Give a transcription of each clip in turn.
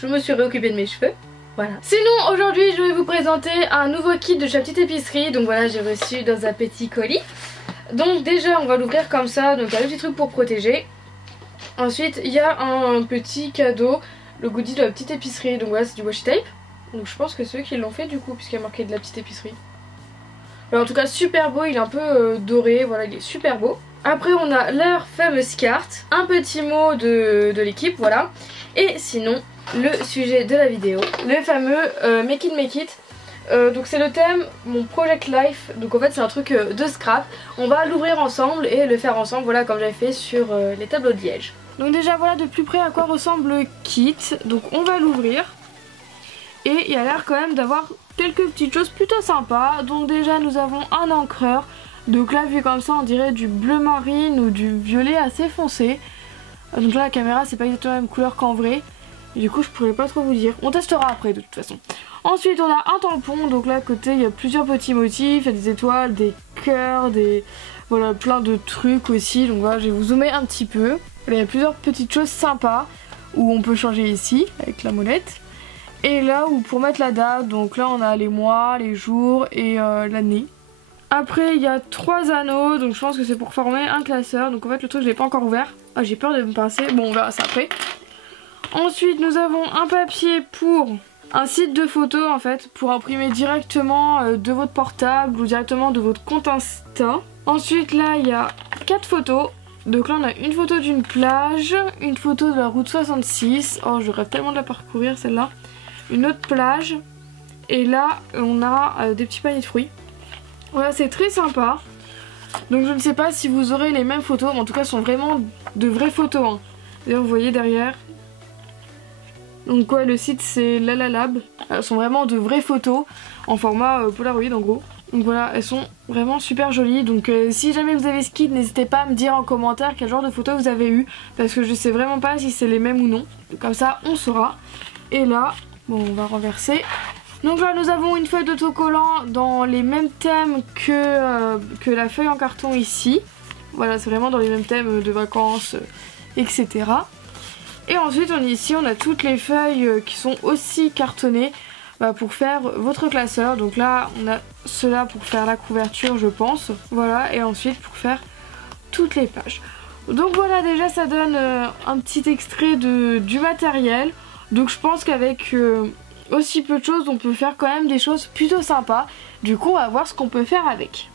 je me suis réoccupée de mes cheveux. Voilà. Sinon aujourd'hui je vais vous présenter un nouveau kit de chez Petite Épicerie. Donc voilà, j'ai reçu dans un petit colis. Donc déjà on va l'ouvrir comme ça. Donc il y a le petit truc pour protéger. Ensuite il y a un petit cadeau, le goodie de la Petite Épicerie. Donc voilà, c'est du washi tape. Donc je pense que c'est eux qui l'ont fait du coup, puisqu'il y a marqué de la Petite Épicerie. Alors, en tout cas super beau, il est un peu doré, voilà, il est super beau. Après on a leur fameuse carte, un petit mot de l'équipe, voilà. Et sinon le sujet de la vidéo, le fameux Make It Make It. Donc c'est le thème, mon Project Life. Donc en fait c'est un truc de scrap. On va l'ouvrir ensemble et le faire ensemble, voilà, comme j'avais fait sur les tableaux de liège. Donc déjà voilà de plus près à quoi ressemble le kit. Donc on va l'ouvrir. Et il a l'air quand même d'avoir quelques petites choses plutôt sympas. Donc déjà nous avons un encreur. Donc là vu comme ça on dirait du bleu marine ou du violet assez foncé. Donc là la caméra c'est pas exactement la même couleur qu'en vrai. Et du coup je pourrais pas trop vous dire. On testera après de toute façon. Ensuite on a un tampon. Donc là à côté il y a plusieurs petits motifs. Il y a des étoiles, des cœurs, des... Voilà, plein de trucs aussi. Donc voilà, je vais vous zoomer un petit peu. Il y a plusieurs petites choses sympas où on peut changer ici avec la molette. Et là où pour mettre la date, donc là on a les mois, les jours et l'année. Après il y a 3 anneaux, donc je pense que c'est pour former un classeur. Donc en fait le truc je l'ai pas encore ouvert. Ah, j'ai peur de me pincer, bon on verra ça après. Ensuite nous avons un papier pour un site de photos en fait, pour imprimer directement de votre portable ou directement de votre compte Insta. Ensuite là il y a 4 photos. Donc là on a une photo d'une plage, une photo de la route 66. Oh je rêve tellement de la parcourir celle-là. Une autre plage et là on a des petits paniers de fruits. Voilà, c'est très sympa. Donc je ne sais pas si vous aurez les mêmes photos, mais en tout cas ce sont vraiment de vraies photos hein. D'ailleurs vous voyez derrière. Donc ouais, le site c'est Lalalab. Elles sont vraiment de vraies photos en format Polaroid en gros. Donc voilà, elles sont vraiment super jolies. Donc si jamais vous avez ce kit, n'hésitez pas à me dire en commentaire quel genre de photos vous avez eu, parce que je sais vraiment pas si c'est les mêmes ou non. Comme ça on saura. Et là bon, on va renverser. Donc là nous avons une feuille d'autocollant dans les mêmes thèmes que la feuille en carton ici. Voilà, c'est vraiment dans les mêmes thèmes de vacances, etc. Et ensuite ici on a toutes les feuilles qui sont aussi cartonnées pour faire votre classeur. Donc là on a cela pour faire la couverture je pense. Voilà, et ensuite pour faire toutes les pages. Donc voilà, déjà ça donne un petit extrait du matériel. Donc je pense qu'avec aussi peu de choses, on peut faire quand même des choses plutôt sympas. Du coup, on va voir ce qu'on peut faire avec.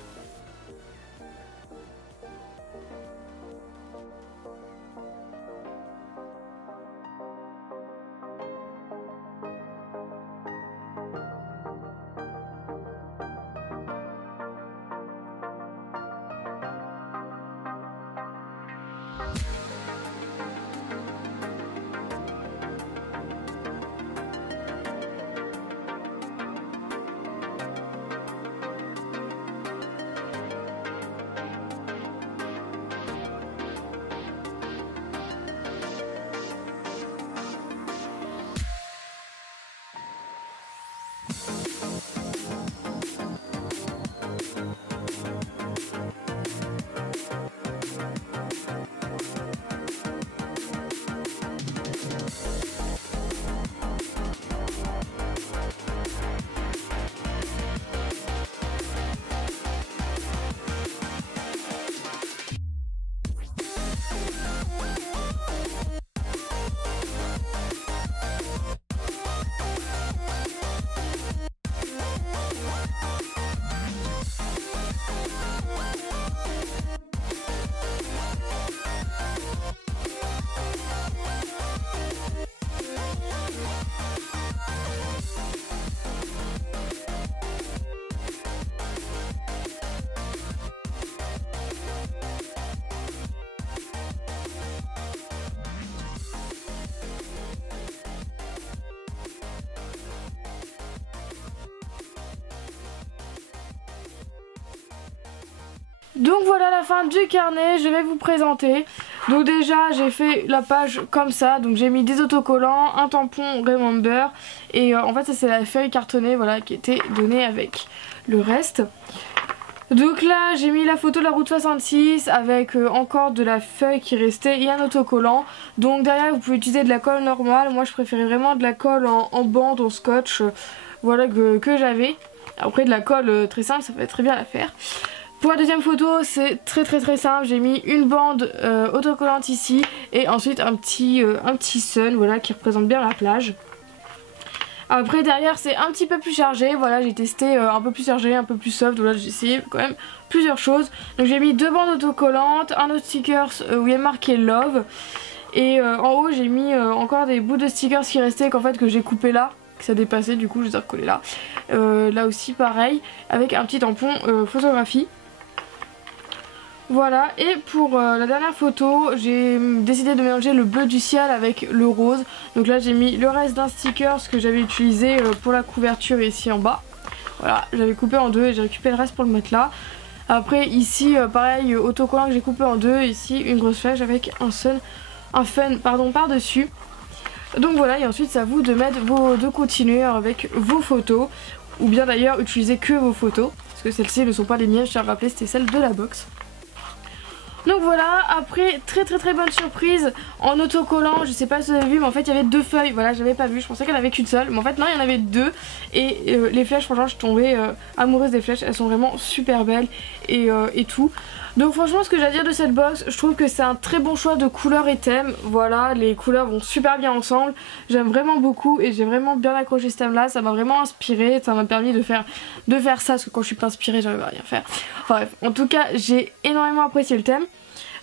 Donc voilà la fin du carnet, je vais vous présenter. Donc déjà j'ai fait la page comme ça, donc j'ai mis des autocollants, un tampon Remember et en fait ça c'est la feuille cartonnée voilà qui était donnée avec le reste. Donc là j'ai mis la photo de la route 66 avec encore de la feuille qui restait et un autocollant. Donc derrière vous pouvez utiliser de la colle normale, moi je préférais vraiment de la colle en bande, en scotch, voilà que j'avais. Après de la colle très simple ça fait très bien l'affaire. Pour la deuxième photo c'est très simple, j'ai mis une bande autocollante ici et ensuite un petit sun, voilà, qui représente bien la plage. Après derrière c'est un petit peu plus chargé, voilà, j'ai testé un peu plus chargé, un peu plus soft, voilà, j'ai essayé quand même plusieurs choses. Donc j'ai mis deux bandes autocollantes, un autre sticker où il y a marqué love et en haut j'ai mis encore des bouts de stickers qui restaient qu'en fait que j'ai coupé là, que ça dépassait, du coup je les ai recollés là. Là aussi pareil avec un petit tampon photographie. Voilà, et pour la dernière photo j'ai décidé de mélanger le bleu du ciel avec le rose. Donc là j'ai mis le reste d'un sticker que j'avais utilisé pour la couverture ici en bas. Voilà, j'avais coupé en deux et j'ai récupéré le reste pour le mettre là. Après ici pareil, autocollant que j'ai coupé en deux, ici une grosse flèche avec un fun par dessus. Donc voilà, et ensuite c'est à vous de continuer avec vos photos, ou bien d'ailleurs utiliser que vos photos, parce que celles-ci ne sont pas les miennes, je tiens à rappeler, c'était celles de la box. Donc voilà, après très bonne surprise en autocollant, je sais pas si vous avez vu mais en fait il y avait deux feuilles, voilà, j'avais pas vu, je pensais qu'il y en avait qu'une seule, mais en fait non, il y en avait deux et les flèches, franchement je suis tombée amoureuse des flèches, elles sont vraiment super belles et tout. Donc franchement ce que j'ai à dire de cette box, je trouve que c'est un très bon choix de couleurs et thèmes, voilà, les couleurs vont super bien ensemble, j'aime vraiment beaucoup et j'ai vraiment bien accroché ce thème là, ça m'a vraiment inspiré, ça m'a permis de faire ça parce que quand je suis pas inspirée j'arrive à rien faire. Enfin bref, en tout cas j'ai énormément apprécié le thème.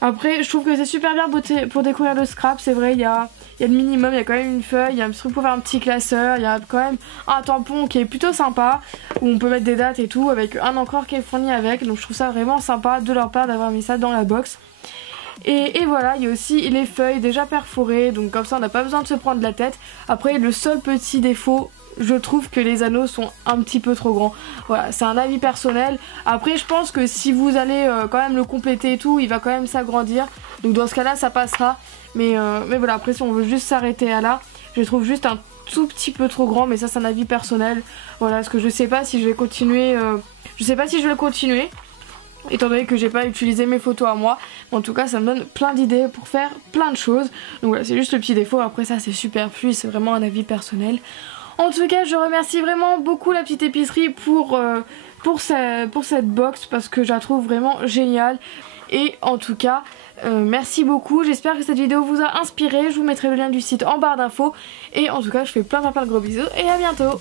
Après je trouve que c'est super bien pour découvrir le scrap, c'est vrai, il y a le minimum, il y a quand même une feuille, il y a un petit truc pour faire un petit classeur, il y a quand même un tampon qui est plutôt sympa, où on peut mettre des dates et tout, avec un encre qui est fourni avec, donc je trouve ça vraiment sympa de leur part d'avoir mis ça dans la box. Et voilà, il y a aussi les feuilles déjà perforées, donc comme ça on n'a pas besoin de se prendre la tête. Après le seul petit défaut, je trouve que les anneaux sont un petit peu trop grands. Voilà, c'est un avis personnel. Après je pense que si vous allez quand même le compléter et tout, il va quand même s'agrandir. Donc dans ce cas là ça passera. Mais voilà, après si on veut juste s'arrêter à là, je trouve juste un tout petit peu trop grand. Mais ça c'est un avis personnel. Voilà, parce que je sais pas si je vais continuer. Je sais pas si je vais le continuer, étant donné que j'ai pas utilisé mes photos à moi. En tout cas ça me donne plein d'idées pour faire plein de choses. Donc voilà, c'est juste le petit défaut. Après ça c'est superflu, c'est vraiment un avis personnel. En tout cas je remercie vraiment beaucoup la petite épicerie pour cette box, parce que je la trouve vraiment géniale. Et en tout cas merci beaucoup, j'espère que cette vidéo vous a inspiré. Je vous mettrai le lien du site en barre d'infos. Et en tout cas je fais plein de gros bisous et à bientôt.